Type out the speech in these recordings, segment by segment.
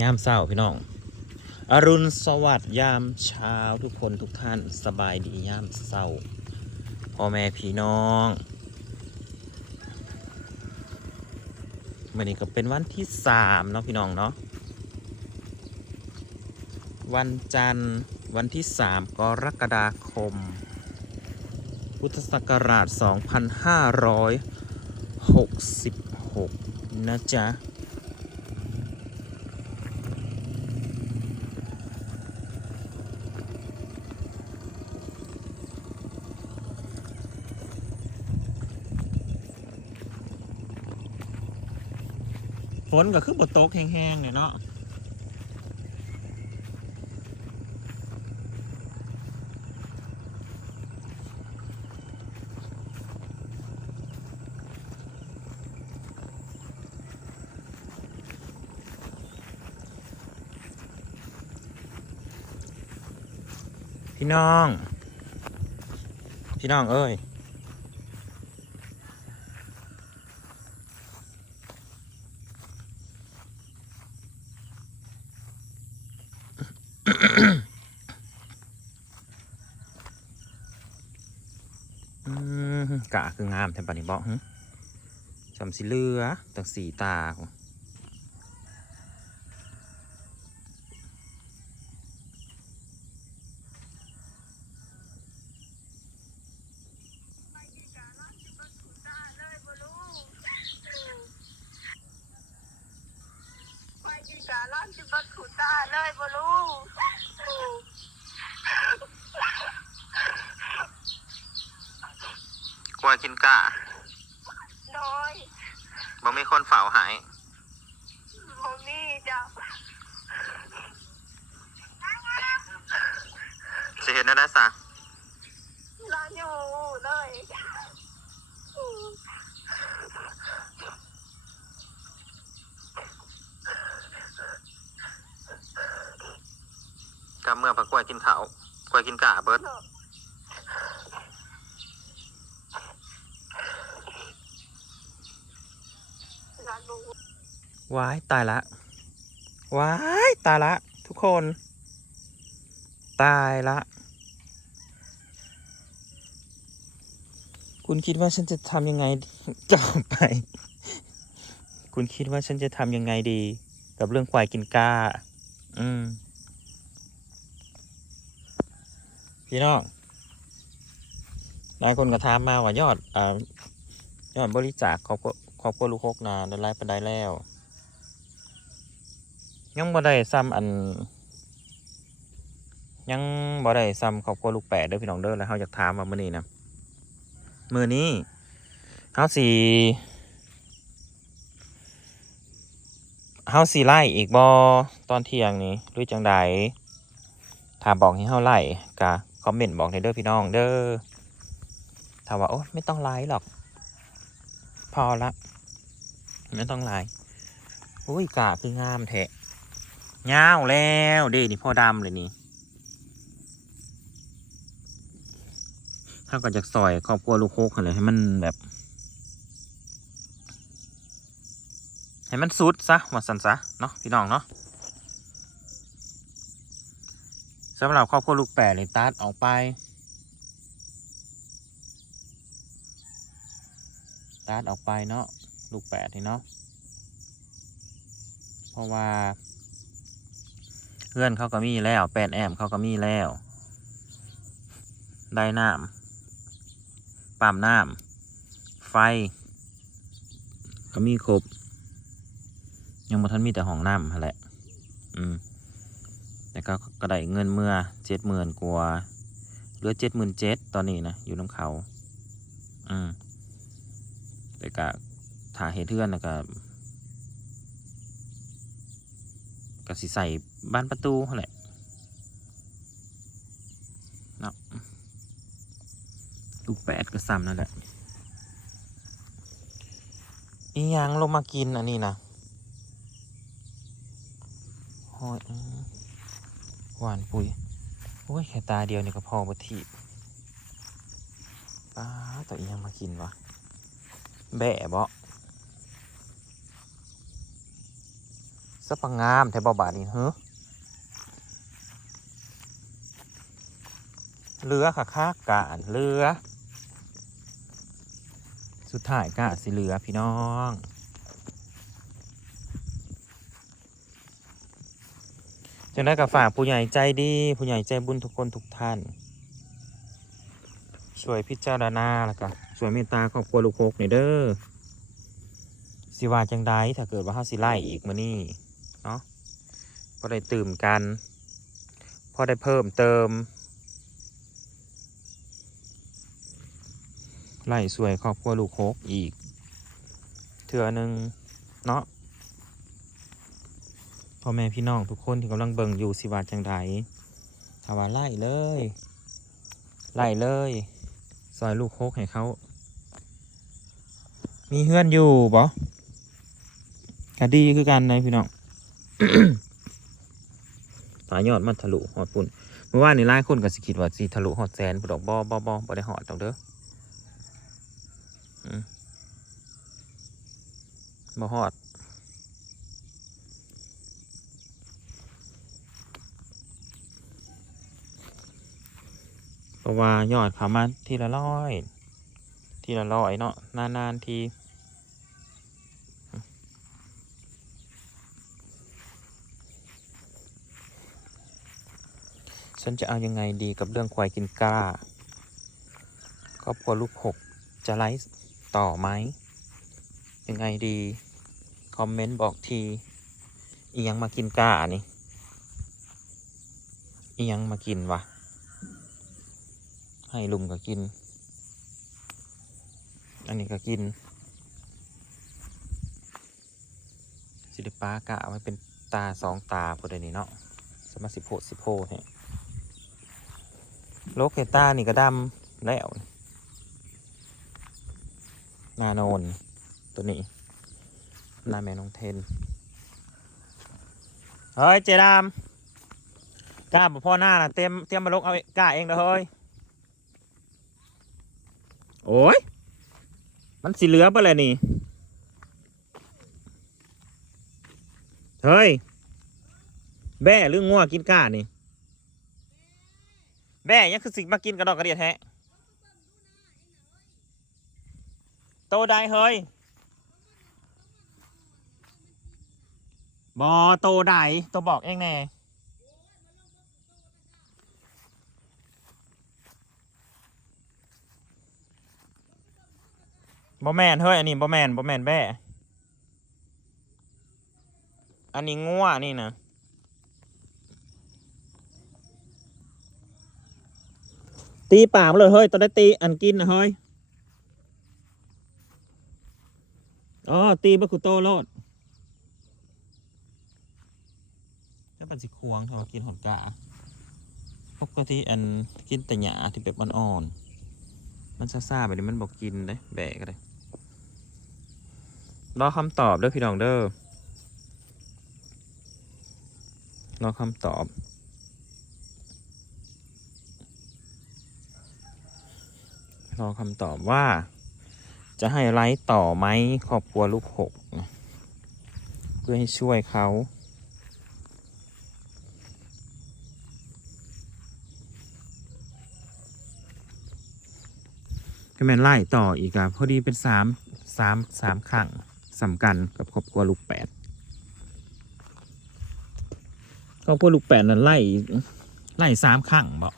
ยามเศร้าพี่น้อง อรุณสวัสดิ์ยามเช้าทุกคนทุกท่านสบายดียามเศร้าพ่อแม่พี่น้องวันนี้ก็เป็นวันที่สามเนาะพี่น้องเนาะวันจันทร์วันที่สามกรกฎาคม พุทธศักราช 2566 นะจ๊ะ ฝนก็คือบตกแห้งๆเนี่ยเนาะพี่น้อง พี่น้องเอ้ย กะคืองามแทนปานนี้บอกจำสิเลือตั้งสีตาของไปกินกาล่อนจิบัดขุตาเลยบ่รู้ก ลัวกินกะน้อยบ่มีคนเฝ้าหายบ่มีจ้ะสิเห็นได้ซะรออยู่เลยกับเมื่อพักกล้วยกินเขาวกล้วยกินกะเบิดรอ ว้ายตายละ ว้ายตายละ ทุกคน ตายละ คุณคิดว่าฉันจะทำยังไงต่อไป คุณคิดว่าฉันจะทำยังไงดี กับเรื่องควายกินก้า อืม พี่น้องหลายคนก็ถามมาว่ายอดอ่ายอดบริจาคครอบครัวครอบครัวลูกหกนะได้ไล่ไปได้แล้ว ยังบ่ได้ซ้ำอัน ยังบ่ได้ซ้ำครอบครัวลูกแปดเด้อพี่น้องเด้อแล้วเฮาอยากถามว่ามื้อนี้นะมื้อนี้เฮาสิเฮาสิไล่อีกบ่ตอนเที่ยงนี้หรือจังใดถ้าบอกให้เฮาไล่ก็คอมเมนต์บอกในเด้อพี่น้องเด้อถ้าว่าโอ๊ยไม่ต้องไล่หรอก พอละไม่ต้องไล่อุ้ยกาคืองามแท้ ยาวแล้วเด้นี่พ่อดำเลยนี่ถ้าก็จะซอยครอบครัวลูกโคกเลยให้มันแบบ ให้มันสุดซะว่าสันซะเนาะพี่น้องเนาะสำหรับครอบครัวลูกแปดเลยตัดออกไปตัดออกไปเนาะลูกแปดนี่เนาะเพราะว่า เพื่อนเขาก็มีแล้วแปดแอมเขาก็มีแล้ว ได้น้ำปั๊มน้ำไฟ ก็มีครบ ยังบ่ทันมีแต่ห้องน้ำแหละ อืมแต่ก็ก็ได้เงินเมื่อเจ็ดหมื่นกว่าเหลือเจ็ดหมื่นเจ็ดตอนนี้นะอยู่น้ำเขา อืมแต่ก็ถ่าเหตุเทือนนะก็ ก็สิใส่บ้านประตูแหละเนาะลูกแปดก็ซ้ำนั่นแหละอีหยังลงมากินอันนี้นะโอ้ยหวานปุ๋ยโอ้ยแค่ตาเดียวนี่ก็พอบทีป้าตัวอีหยังมากินวะแบะบ่ สะพังงามแถวบ่บาดนี่เฮ้อเรือค่ะค่ากาเรือ สุดท้ายกะสิเหลือพี่น้องจังได้กับฝากผู้ใหญ่ใจดี ผู้ใหญ่ใจบุญทุกคนทุกท่าน ช่วยพิจารณาแล้วก็ช่วยเมตตาครอบครัวลูกโคกหน่อยเด้อสิว่าจังใดถ้าเกิดว่าเฮาสิไล่อีกมื้อนี้ พอได้ตื่มกัน พอได้เพิ่มเติม ไล่สวยครอบครัวลูกโคกอีก เถื่อหนึ่งเนาะพ่อแม่พี่น้องทุกคนที่กำลังเบิ่งอยู่สิว่าจังใดถ้าว่าไล่เลย ไล่เลยซอยลูกโคกให้เขา มีเฮือนอยู่บ่ก็ดีคือกันนะพี่น้อง สายยอดมันทะลุหอดปุ่นเมื่อวานนี้หลายคนก็สิคิดว่าสิทะลุหอดแสนดอกบ่บ่บ่บ่ได้หอดดอกเด้อมบ่หอดเพราะว่ายอดเขามาทีละร้อย ทีละร้อยเนาะนานๆที ฉันจะเอายังไงดีกับเรื่องควายกินกล้าครอบครัวลูกหกจะไลฟ์ต่อไหม ยังไงดี คอมเมนต์บอกที อียังมากินกล้านี่ อียังมากินวะ ให้ลุมก็กิน อันนี้ก็กินสิริปากะเอาไว้เป็นตาสองตาพอดีนี่เนาะสมาสิโพสิโพเนี่ย โลกเฮตานี่ก็ดำแล้ว นาโนน ตัวนี้ นาแม่น้องเทน เฮ้ย เจดามกล้าบ่พ่อหน้าน่ะเตรียมเตรียมมาลกเอากล้าเองเด้อเฮ้ย โอ้ย มันสีเหลือไปเลยนี่ เฮ้ย แบ่หรืองัวกินกล้านี่ แบ่ยังคือสิมากินกระดอกกระเดียดแฮะโตได้เฮ้ยบอโตได้โตบอกเองแน่บอแมนเฮ้ยอันนี้บอแมนบอแมนแบ่อันนี้งัวนี่นะ ตีป่ามันเลยเฮ้ยตอนได้ตีอันกินนะเฮ้ยอ๋อตีบะคุโตโลดแล้วปันสิควงเท่ากินหอดกาปกติอันกินแต่หยาที่แบบอ่อนๆมันซ่าๆแบบนี้มันบอกกินเลยแบกเลยรอคำตอบเด้อพี่น้องเด้อรอคำตอบ รอคำตอบว่า จะให้ไลฟ์ต่อไหมครอบครัวลูกหกนะเพื่อให้ช่วยเขาก็แม่นไล่ต่ออีกอะพอดีเป็นสามสามสามครั้งสำคัญกับครอบครัวลูกแปดครอบครัวลูกแปดนั้นไล่ไล่สามครั้งบอก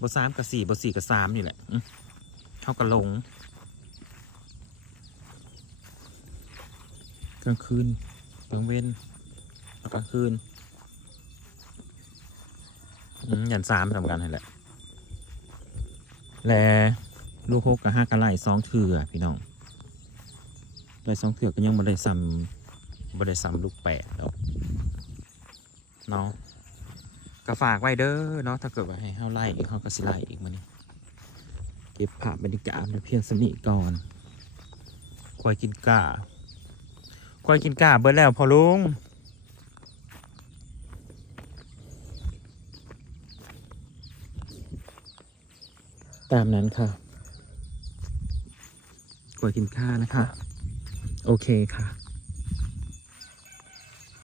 บสามกับสี่บสี่กับสามนี่แหละเท่ากับลงกลางคืนกลางเว้นกลางคืนอืมยันสามสำคัญให้แหละและลูกหกกับห้ากับไล่สองเถื่อพี่น้องไล่สองเถื่อก็ยังไม่ได้ซ้ำไม่ได้ซ้ำลูกแปดแล้วเนาะ ก็ฝากไว้เด้อเนาะถ้าเกิดว่าให้เฮาไล่อีกเฮาก็สิไล่อีกมันเก็บภาพบรรยากาศเพียงสนิก่อนควายกินกาควายกินกาเบิดแล้วพอลุงตามนั้นค่ะควายกินข้านะคะ โอเคค่ะ